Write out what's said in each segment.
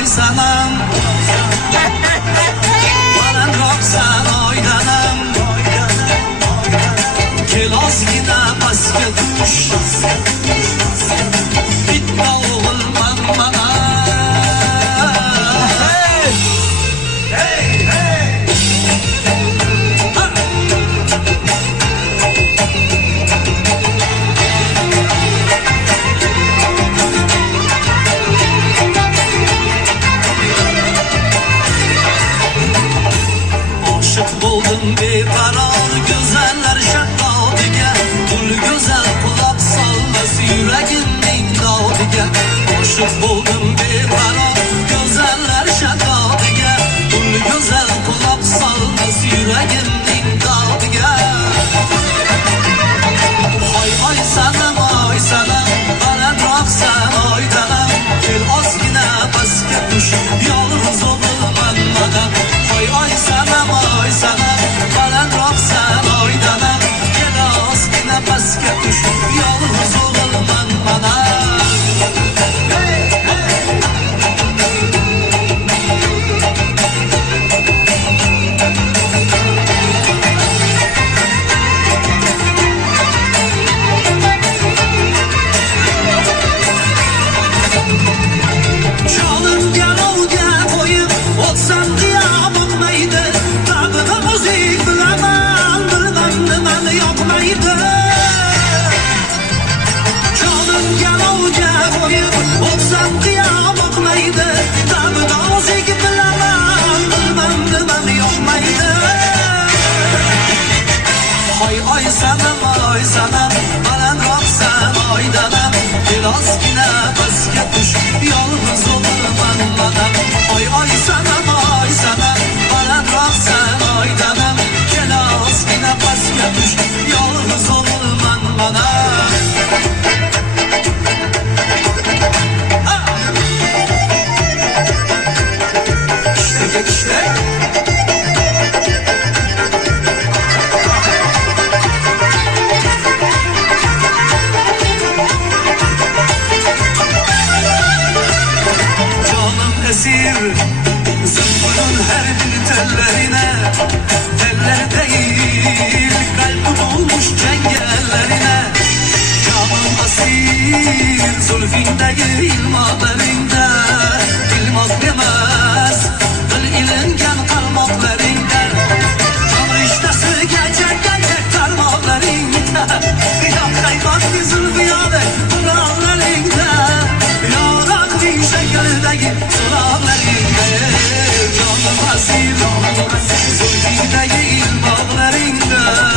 oy sanam balandroqsan oydanam kel ozgina pastga tush bitta o'g'ilman mana buldum beqaror go'zallar shaddodiga ul go'zal quloq solmas yuragimning dodiga oshiq buldum beqaror go'zallar shaddodiga ul go'zal quloq solmas yuragimning dodiga oy sanam balandroqsan oydanam kel ozgina pastga tush yolg'iz o'g'ilman mana oy sanam balandroqsan oydanam kel ozgina pastga tush yolg'iz o'g'ilman mana oy sanam balandroqsan oydanam kel ozgina pastga tush yolg'iz o'g'ilman mana oy sanam balandroqsan oydanam kel ozgina pastga tush yolg'iz o'g'ilman mana zımbırın her bir tellerine teller değil kalbim olmuş cengellerine canım asir zulfindeki ilmaklarında ilmak demez dil ilingen kalmaklarında canı iştesi gerçek tarmaklarında yok hayvan bir zulfiyade kulağlarında yorak bir şekildeki sulağlarında canım asir zulfindeki ilmaklarında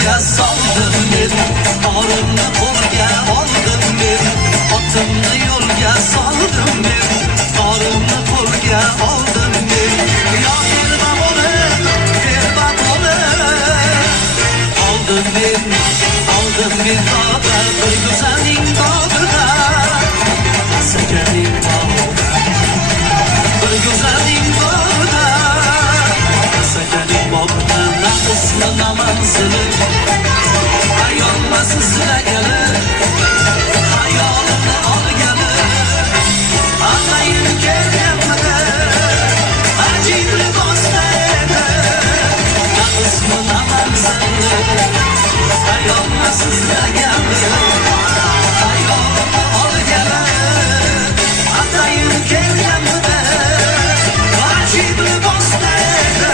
yo'lga soldim men, orimni qo'lga oldim men, otimni yo'lga soldim men, orimni qo'lga oldim men. Yo berma buni, berma buni, oldim men dog'da, bir go'zalning dog'ida, asakaning bog'ida, bir go'zalning bog'ida, asakaning bog'ida, na ismi na manzili, ayolma sizlagali, hayolimni olgali, atayin kelganmidi, ajib libosda edi, na ismi na manzili, ayolma sizlagali, hayolimni olgali, atayin kelganmidi, ajib libosda edi.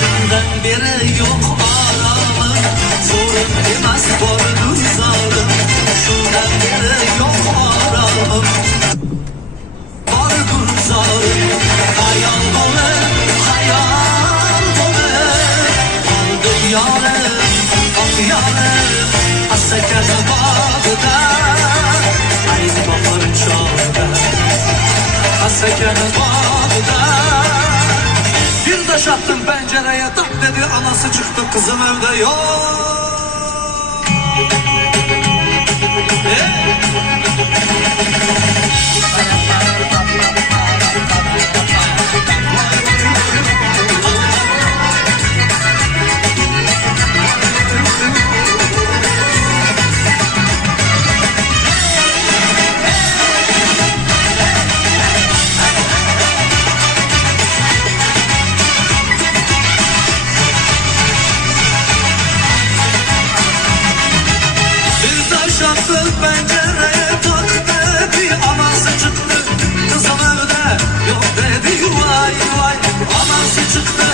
Shundan beri yo'q oromim, zo'rim emas bor guzorim. Shundan beri yo'q oromim, bor guzorim. Hayol bo'lib, oldi yorim, asakani bog'ida, ayni bahor chog'ida, asakani bog'ida. Bir taş attım pencereye, tak dedi, anası çıktı, kızım evde yok. Bir taş attım pencereye, tak dedi, anası çıktı, kızım evde yok dedi, vay vay, anası çıktı,